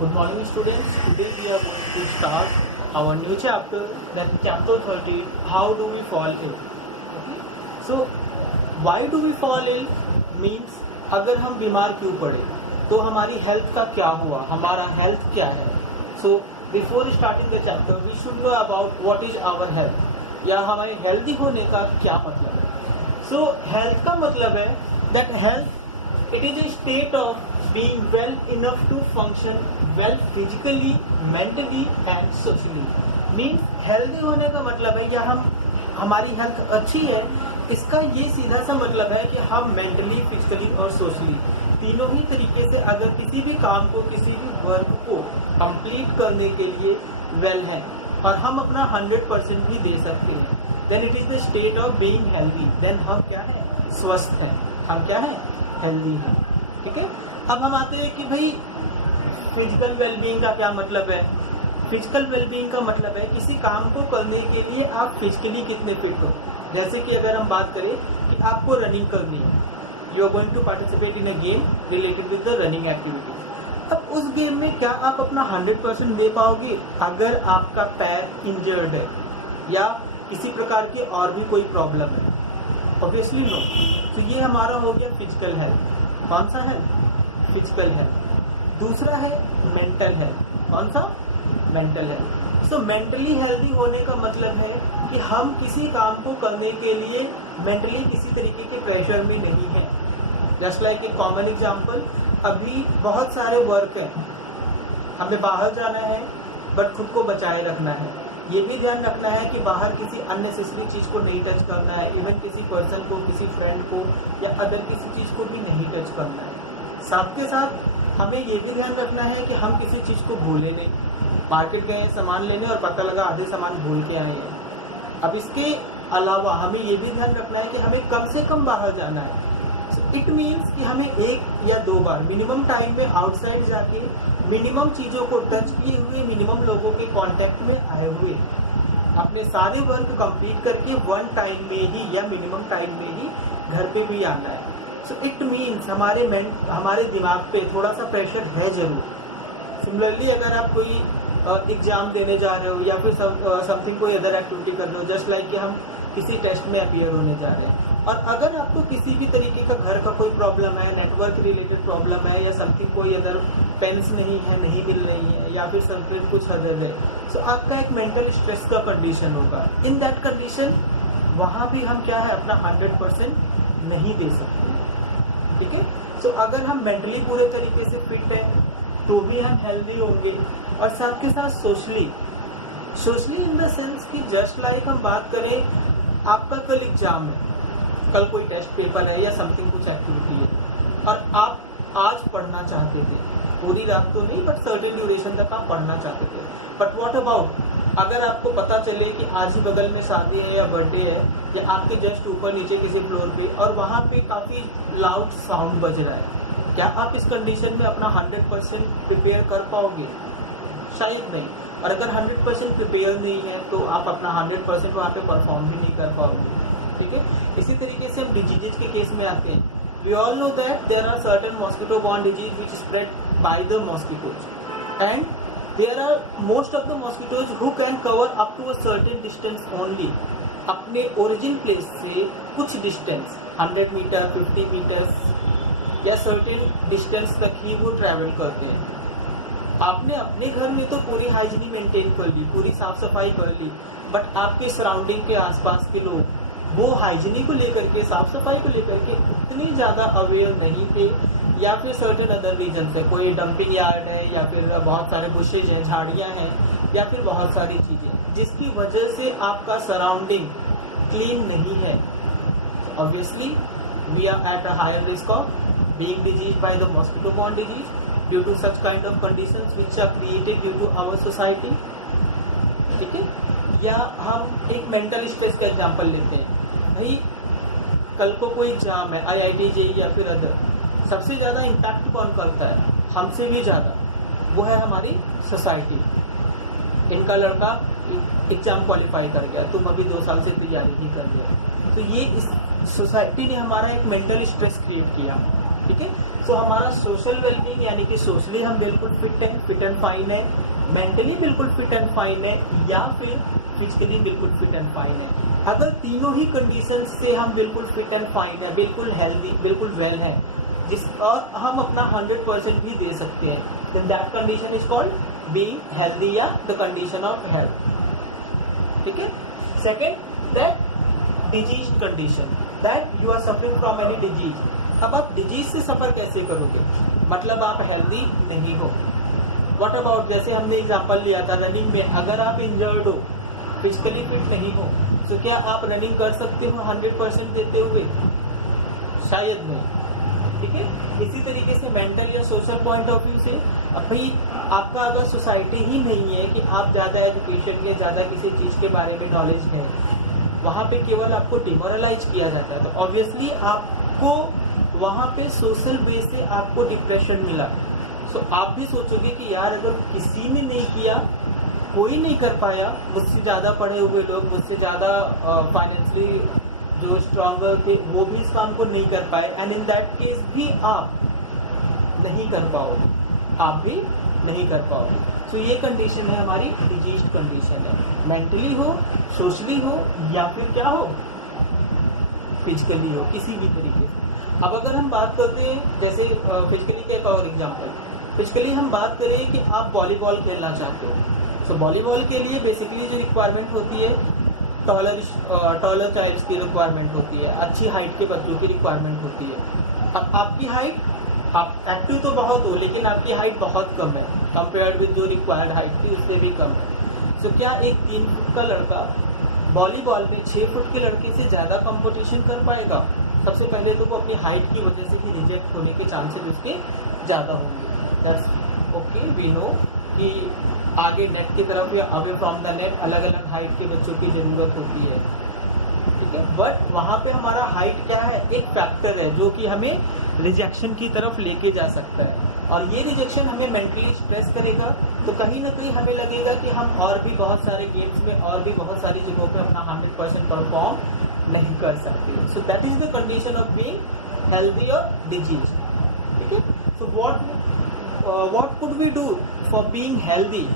Good morning students. Today we are going to start our new chapter, that chapter 13, how do we fall ill. Okay? So why do we fall ill means अगर हम बीमार क्यों पड़े तो हमारी health का क्या हुआ, हमारा हेल्थ क्या है. So before starting the chapter we should know about what is our health, या हमारे हेल्दी होने का क्या मतलब है. So health का मतलब है that health it is a state of being well enough to function well physically, mentally and socially. Means healthy होने का मतलब है या हमारी हेल्थ अच्छी है, इसका ये सीधा सा मतलब है कि हम मेंटली, फिजिकली और सोशली तीनों ही तरीके से अगर किसी भी काम को, किसी भी वर्क को कंप्लीट करने के लिए वेल हैं और हम अपना 100% भी दे सकते हैं, then it is the state of being healthy. Then हम क्या है, स्वस्थ हैं. हम क्या है, हेल्दी है. ठीक है. अब हम आते हैं कि भाई फिजिकल वेलबींग का क्या मतलब है. फिजिकल वेलबींग का मतलब है किसी काम को करने के लिए आप फिजिकली कितने फिट हो. जैसे कि अगर हम बात करें कि आपको रनिंग करनी है, you are going to participate in a game related with the running activity. अब उस गेम में क्या आप अपना 100% दे पाओगे अगर आपका पैर इंजर्ड है या किसी प्रकार की और भी कोई प्रॉब्लम है? Obviously no. तो ये हमारा हो गया फिजिकल हेल्थ. कौन सा हेल्थ? Physical health. दूसरा है मेंटल हेल्थ. कौन सा? Mental health. सो मेंटली हेल्दी होने का मतलब है कि हम किसी काम को करने के लिए मेंटली किसी तरीके के प्रेशर में नहीं है. Just like a common example, अभी बहुत सारे वर्क हैं, हमें बाहर जाना है बट खुद को बचाए रखना है. ये भी ध्यान रखना है कि बाहर किसी अननेसेसरी चीज़ को नहीं टच करना है. इवन किसी पर्सन को, किसी फ्रेंड को या अदर किसी चीज़ को भी नहीं टच करना है. साथ के साथ हमें ये भी ध्यान रखना है कि हम किसी चीज़ को भूले नहीं. मार्केट गए हैं सामान लेने और पता लगा आधे सामान भूल के आए हैं. अब इसके अलावा हमें ये भी ध्यान रखना है कि हमें कम से कम बाहर जाना है. इट मीन्स कि हमें 1 या 2 बार मिनिमम टाइम में आउटसाइड जाके मिनिमम चीज़ों को टच किए हुए, मिनिमम लोगों के कांटेक्ट में आए हुए अपने सारे वर्क कंप्लीट करके 1 टाइम में ही या मिनिमम टाइम में ही घर पे भी आना है. सो इट मीन्स हमारे दिमाग पे थोड़ा सा प्रेशर है जरूर. सिमिलरली अगर आप कोई एग्जाम देने जा रहे हो या फिर समथिंग कोई अदर एक्टिविटी कर रहे हो, जस्ट लाइक कि हम किसी टेस्ट में अपीयर होने जा रहे हैं, और अगर आपको किसी भी तरीके का घर का कोई प्रॉब्लम है, नेटवर्क रिलेटेड प्रॉब्लम है या समथिंग कोई अदर पेन्स नहीं है, नहीं मिल रही है या फिर समथिंग कुछ अदर है, सो आपका एक मेंटल स्ट्रेस का कंडीशन होगा. इन दैट कंडीशन वहाँ भी हम क्या है, अपना 100% नहीं दे सकते. ठीक है. सो अगर हम मेंटली पूरे तरीके से फिट हैं तो भी हम हेल्दी होंगे, और साथ के साथ सोशली इन द सेंस कि जस्ट लाइक हम बात करें, आपका कल एग्जाम है, कल कोई टेस्ट पेपर है या समथिंग कुछ एक्टिविटी है, और आप आज पढ़ना चाहते थे, पूरी रात तो नहीं बट सर्टेन ड्यूरेशन तक आप पढ़ना चाहते थे. बट व्हाट अबाउट अगर आपको पता चले कि आज ही बगल में शादी है या बर्थडे है या आपके जस्ट ऊपर नीचे किसी फ्लोर पे, और वहाँ पे काफ़ी लाउड साउंड बज रहा है, क्या आप इस कंडीशन में अपना 100% प्रिपेयर कर पाओगे? शायद नहीं. और अगर 100% प्रिपेयर नहीं है तो आप अपना 100% वहाँ पे परफॉर्म भी नहीं कर पाओगे. ठीक है. इसी तरीके से हम डिजीजेज के केस में आते हैं. We all know that there are certain mosquito borne disease which spread by the mosquitoes, and there are most of the mosquitoes who can cover up to a certain distance only. अपने origin place से कुछ distance 100 metre, 50 metres या certain distance तक ही वो travel करते हैं. आपने अपने घर में तो पूरी हाइजीन मेंटेन कर ली, पूरी साफ सफाई कर ली, बट आपके सराउंडिंग के आसपास के लोग वो हाइजीन को लेकर के, साफ सफाई को लेकर के उतने ज़्यादा अवेयर नहीं थे, या फिर सर्टेन अदर रीजन से कोई डंपिंग यार्ड है या फिर बहुत सारे बुशेज हैं, झाड़ियाँ हैं या फिर बहुत सारी चीज़ें, जिसकी वजह से आपका सराउंडिंग क्लीन नहीं है. Obviously we are at a higher risk of being diseased by the mosquito borne disease due to such kind of conditions which are created due to our society. ठीक है. या हम एक मेंटल स्ट्रेस का example लेते हैं. भाई कल को कोई एग्जाम है, IIT JEE या फिर अदर, सबसे ज़्यादा इम्पैक्ट कौन करता है? हमसे भी ज़्यादा वो है हमारी सोसाइटी. इनका लड़का एग्जाम क्वालिफाई कर गया, तुम अभी 2 साल से तैयारी नहीं कर रहे हो, तो ये इस सोसाइटी ने हमारा एक मेंटल स्ट्रेस क्रिएट किया. ठीक है। सो हमारा सोशल वेलबींग यानी कि सोशली हम बिल्कुल फिट हैं, फिट एंड फाइन है, मेंटली बिल्कुल फिट एंड फाइन है, या फिर फिजिकली बिल्कुल फिट एंड फाइन है। अगर तीनों ही कंडीशन से हम बिल्कुल फिट एंड फाइन है, बिल्कुल हेल्दी, बिल्कुल वेल है, और हम अपना 100% भी दे सकते हैं, then that condition is called being healthy या द कंडीशन ऑफ हेल्थ। ठीक है। Second, that disease condition, that you are suffering from any disease. अब आप डिजीज से सफर कैसे करोगे, मतलब आप हेल्दी नहीं हो। व्हाट अबाउट, जैसे हमने एग्जांपल लिया था रनिंग में, अगर आप इंजर्ड हो, फिजिकली फिट नहीं हो, तो क्या आप रनिंग कर सकते हो 100% देते हुए? शायद नहीं। ठीक है। इसी तरीके से मेंटल या सोशल पॉइंट ऑफ व्यू से अभी आपका अगर सोसाइटी ही नहीं है कि आप ज़्यादा एजुकेशन या ज़्यादा किसी चीज़ के बारे में नॉलेज है, वहाँ पे केवल आपको डिमोरलाइज किया जाता है, तो ऑब्वियसली आपको वहाँ पे सोशल वे से आपको डिप्रेशन मिला। सो आप भी सोचोगे कि यार अगर किसी ने नहीं किया, कोई नहीं कर पाया, मुझसे ज़्यादा पढ़े हुए लोग, मुझसे ज़्यादा फाइनेंशियली जो स्ट्रॉन्गर थे वो भी इस काम को नहीं कर पाए, एंड इन दैट केस भी आप नहीं कर पाओगे, आप भी नहीं कर पाओगे। सो ये कंडीशन है हमारी डिजीज कंडीशन है, मेंटली हो, सोशली हो, या फिर क्या हो, फिजिकली हो, किसी भी तरीके से। अब अगर हम बात करते हैं जैसे फिजिकली का एक और एग्जांपल, फिजिकली हम बात करें कि आप वॉलीबॉल खेलना चाहते हो, सो वॉलीबॉल के लिए बेसिकली जो रिक्वायरमेंट होती है, टॉलर चाइल्ड्स की रिक्वायरमेंट होती है, अच्छी हाइट के बच्चों की रिक्वायरमेंट होती है। अब आपकी हाइट, आप एक्टिव तो बहुत हो लेकिन आपकी हाइट बहुत कम है, कंपेयर्ड विद जो रिक्वायर्ड हाइट थी उससे भी कम है। सो क्या एक 3 फुट का लड़का वॉलीबॉल में 6 फुट के लड़के से ज़्यादा कंपटीशन कर पाएगा? सबसे पहले तो वो अपनी हाइट की वजह से ही रिजेक्ट होने के चांसेस उसके ज़्यादा होंगे। दैट्स ओके, वी नो कि आगे नेट की तरफ या अवे फ्रॉम द नेट अलग अलग हाइट के बच्चों की ज़रूरत होती है। ठीक है। बट वहाँ पे हमारा हाइट क्या है, एक फैक्टर है जो कि हमें रिजेक्शन की तरफ लेके जा सकता है, और ये रिजेक्शन हमें मेंटली स्ट्रेस करेगा, तो कहीं ना कहीं हमें लगेगा कि हम और भी बहुत सारे गेम्स में और भी बहुत सारी जगहों पे अपना 100% परफॉर्म नहीं कर सकते। So that is the condition of being healthy और डिजीज। ठीक है। So what could we do for being healthy?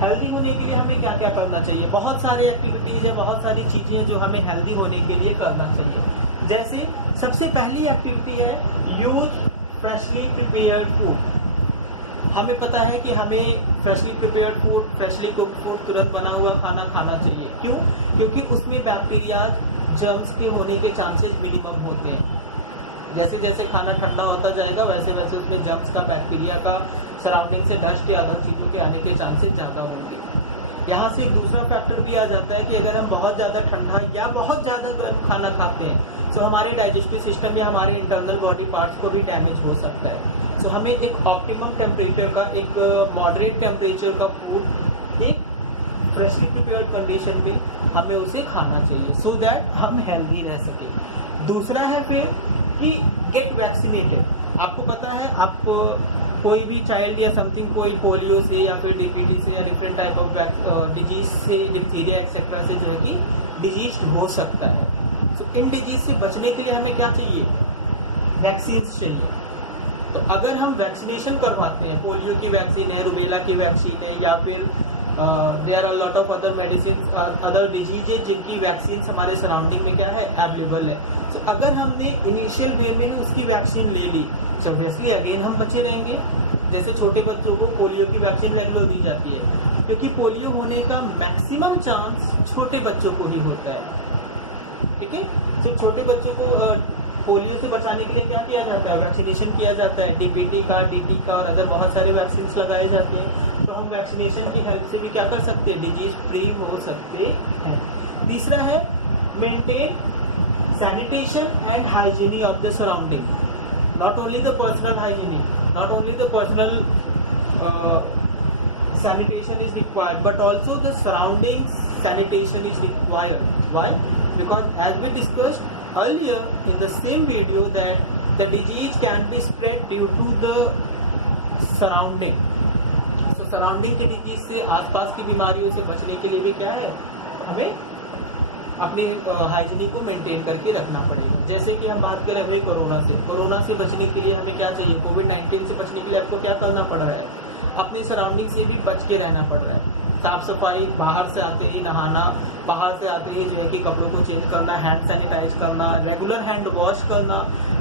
Healthy होने के लिए हमें क्या क्या करना चाहिए? बहुत सारी एक्टिविटीज़ है, बहुत सारी चीज़ें जो हमें हेल्दी होने के लिए करना चाहिए। जैसे सबसे पहली एक्टिविटी है यूज फ्रेशली प्रिपेयर्ड फूड। हमें पता है कि हमें freshly prepared food, freshly cooked food, तुरंत बना हुआ खाना खाना चाहिए। क्यों? क्योंकि उसमें बैक्टीरिया, जर्म्स के होने के चांसेस मिनिमम होते हैं। जैसे जैसे खाना ठंडा होता जाएगा वैसे वैसे उसमें जर्म्स का, बैक्टीरिया का, सराउंडिंग से डस्ट या अदर चीज़ों के आने के चांसेस ज़्यादा होंगे। यहाँ से एक दूसरा फैक्टर भी आ जाता है कि अगर हम बहुत ज़्यादा ठंडा या बहुत ज़्यादा गर्म खाना खाते हैं तो हमारे डाइजेस्टिव सिस्टम या हमारे इंटरनल बॉडी पार्ट्स को भी डैमेज हो सकता है। सो हमें एक ऑप्टिमम टेम्परेचर का, एक मॉडरेट टेम्परेचर का फूड एक फ्रेशली प्रिपेयर्ड कंडीशन में हमें उसे खाना चाहिए, सो दैट हम हेल्दी रह सकें। दूसरा है फिर कि गेट वैक्सीनेटेड। आपको पता है, आप कोई भी चाइल्ड या समथिंग कोई पोलियो से या फिर डीपीटी से या डिफरेंट टाइप ऑफ डिजीज से, डिप्थीरिया एक्सेट्रा से जो है कि डिजीज हो सकता है। तो इन डिजीज से बचने के लिए हमें क्या चाहिए? वैक्सीन चाहिए। तो अगर हम वैक्सीनेशन करवाते हैं, पोलियो की वैक्सीन है, रुबेला की वैक्सीन है, या फिर there are lot of other medicine, other diseases जिनकी वैक्सीन हमारे सराउंडिंग में क्या है, अवेलेबल है। तो अगर हमने इनिशियल वे में ही उसकी वैक्सीन ले ली तो ऑब्वियसली अगेन हम बचे रहेंगे। जैसे छोटे बच्चों को पोलियो की वैक्सीन रेगुलर दी जाती है, क्योंकि पोलियो होने का मैक्सिमम चांस छोटे बच्चों को ही होता है। ठीक है। तो छोटे बच्चों को पोलियो से बचाने के लिए क्या किया जाता है? वैक्सीनेशन किया जाता है, डीपीटी का, डीटी का और अदर बहुत सारे वैक्सीन लगाए जाते हैं। तो हम वैक्सीनेशन की हेल्प से भी क्या कर सकते हैं? डिजीज फ्री हो सकते हैं। तीसरा है maintain sanitation and hygiene of the surrounding. Not only the personal hygiene, not only the personal sanitation is required, but also the surroundings sanitation is required. Why? Because as we discussed earlier in the same video that the disease can be spread due to the surrounding. So surrounding की disease से, आसपास की बीमारियों से बचने के लिए भी क्या है? हमें अपनी हाइजीनिक को मेंटेन करके रखना पड़ेगा। जैसे कि हम बात करें अभी कोरोना से बचने के लिए हमें क्या चाहिए, कोविड-19 से बचने के लिए आपको क्या करना पड़ रहा है, अपनी सराउंडिंग से भी बच के रहना पड़ रहा है। साफ सफाई, बाहर से आते ही नहाना, बाहर से आते ही जो है कि कपड़ों को चेंज करना, हैंड सैनिटाइज करना, रेगुलर हैंड वॉश करना,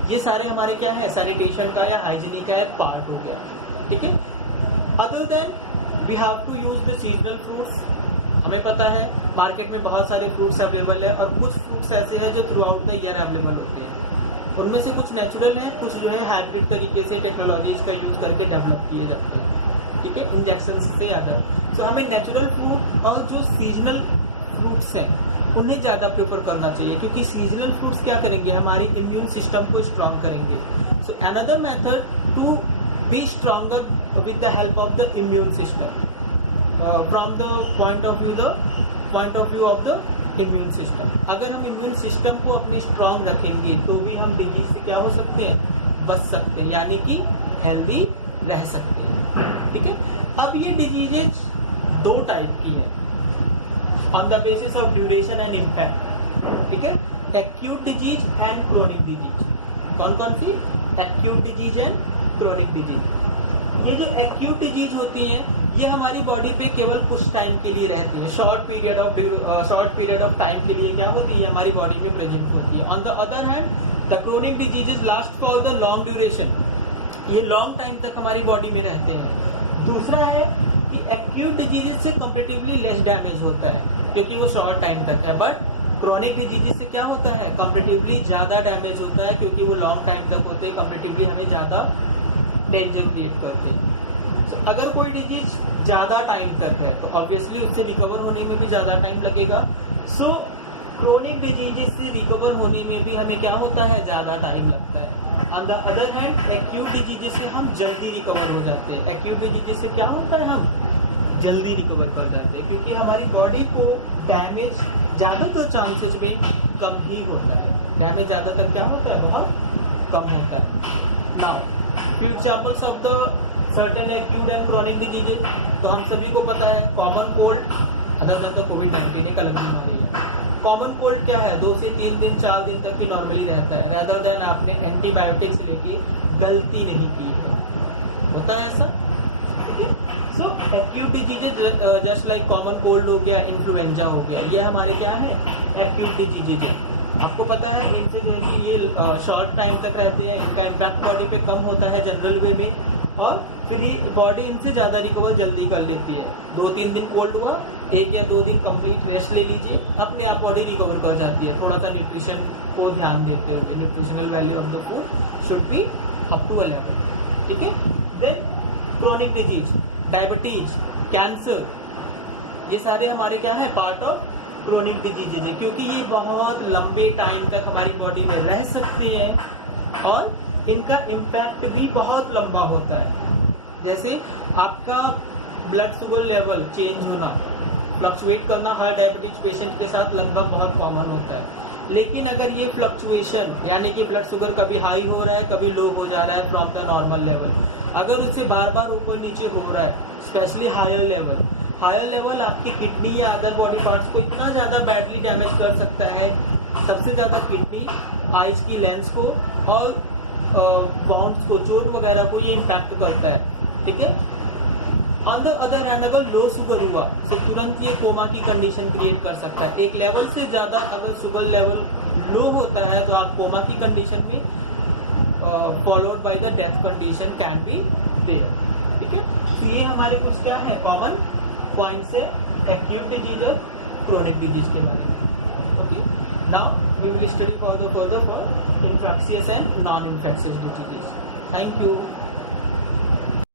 ये सारे हमारे क्या है, सैनिटेशन का या हाइजीनिक का एक पार्ट हो गया। ठीक है। Other than we have to use the seasonal fruits. हमें पता है मार्केट में बहुत सारे फ्रूट्स अवेलेबल है और कुछ फ्रूट्स ऐसे हैं जो through out the year available होते हैं। उनमें से कुछ नेचुरल हैं, कुछ जो है हाइब्रिड तरीके से टेक्नोलॉजीज का यूज करके डेवलप किए जाते हैं। ठीक है, इंजेक्शन से अदर। सो हमें नेचुरल फ्रूट और जो सीजनल फ्रूट्स हैं उन्हें ज़्यादा प्रेफर करना चाहिए, क्योंकि सीजनल फ्रूट्स क्या करेंगे, हमारी इम्यून सिस्टम को स्ट्रॉन्ग करेंगे। So another method to be stronger with the help of the immune system, from the point of view of the immune system. अगर हम इम्यून सिस्टम को अपनी स्ट्रॉन्ग रखेंगे तो भी हम डिजीज से क्या हो सकते हैं, बच सकते हैं, यानी कि हेल्दी रह सकते हैं। ठीक है। अब ये डिजीजेज दो टाइप की है on the basis of duration and impact. ठीक है, acute disease and chronic disease. कौन कौन सी, acute disease and chronic disease. ये जो एक्यूट डिजीज होती हैं ये हमारी बॉडी पे केवल कुछ टाइम के लिए रहती है, शॉर्ट पीरियड ऑफ टाइम के लिए क्या होती है, हमारी बॉडी में प्रेजेंट होती है। On the other hand the chronic diseases last for the long duration, ये लॉन्ग टाइम तक हमारी बॉडी में रहते हैं। दूसरा है कि एक्यूट डिजीजेज से कंपेरेटिवली लेस डैमेज होता है क्योंकि वो शॉर्ट टाइम तक है, बट क्रोनिक डिजीजेज से क्या होता है, कंपेरेटिवली ज़्यादा डैमेज होता है क्योंकि वो लॉन्ग टाइम तक होते हैं, कंपेरेटिवली हमें ज़्यादा डेंजर क्रिएट करते हैं। तो अगर कोई डिजीज ज़्यादा टाइम तक है तो ऑब्वियसली उससे रिकवर होने में भी ज़्यादा टाइम लगेगा। सो क्रोनिक डिजीजेज से रिकवर होने में भी हमें क्या होता है, ज़्यादा टाइम लगता है। On the other hand acute diseases से हम जल्दी रिकवर हो जाते हैं। एक्यूट डिजीजेज से क्या होता है, हम जल्दी रिकवर कर जाते हैं क्योंकि हमारी बॉडी को डैमेज ज़्यादातर चांसेस में कम ही होता है। डैमेज ज़्यादातर क्या होता है, बहुत कम होता है। Now few examples of the certain acute and chronic diseases. तो हम सभी को पता है common cold, other than the कोविड-19 एक अलग बीमारी है। कॉमन कोल्ड क्या है, 2 से 3 दिन 4 दिन तक ही नॉर्मली रहता है, रेदर देन आपने एंटीबायोटिक्स लेके गलती नहीं की है, होता है ऐसा। ठीक है। So acute diseases just like common cold हो गया, इन्फ्लुएंजा हो गया, ये हमारे क्या है, एक्यूट डिजीजेज है। आपको पता है इनसे जो है कि ये शॉर्ट टाइम तक रहते हैं, इनका इम्पैक्ट बॉडी पे कम होता है जनरल वे में, और फिर ये बॉडी इनसे ज़्यादा रिकवर जल्दी कर लेती है। 2-3 दिन कोल्ड हुआ, 1 या 2 दिन कंप्लीट रेस्ट ले लीजिए, अपने आप बॉडी रिकवर कर जाती है। थोड़ा सा न्यूट्रिशन को ध्यान देते हुए, nutritional value of the food should be up to a level. ठीक है। Then chronic disease, diabetes, cancer, ये सारे हमारे क्या है, पार्ट ऑफ क्रोनिक डिजीजेज है क्योंकि ये बहुत लंबे टाइम तक हमारी बॉडी में रह सकते हैं और इनका इम्पैक्ट भी बहुत लंबा होता है। जैसे आपका ब्लड शुगर लेवल चेंज होना, फ्लक्चुएट करना हर डायबिटीज पेशेंट के साथ लगभग बहुत कॉमन होता है। लेकिन अगर ये फ्लक्चुएशन यानी कि ब्लड शुगर कभी हाई हो रहा है, कभी लो हो जा रहा है फ्रॉम द नॉर्मल लेवल, अगर उससे बार बार ऊपर नीचे हो रहा है, स्पेशली हायर लेवल आपकी किडनी या अदर बॉडी पार्ट्स को इतना ज़्यादा बैडली डैमेज कर सकता है। सबसे ज़्यादा किडनी, आइज की लेंस को और बाउंड्स को, चोट वगैरह को ये इम्पैक्ट करता है। ठीक है। ऑन द अदर हैंड अगर लो शुगर हुआ तो तुरंत ये कोमा की कंडीशन क्रिएट कर सकता है। एक लेवल से ज़्यादा अगर शुगर लेवल लो होता है तो आप कोमा की कंडीशन में followed by the death condition can be there. ठीक है। तो ये हमारे कुछ क्या है, कॉमन पॉइंट्स है एक्यूट डिजीज और क्रोनिक डिजीज के बारे में। Okay, now we will study further for infectious and non-infectious diseases. Thank you.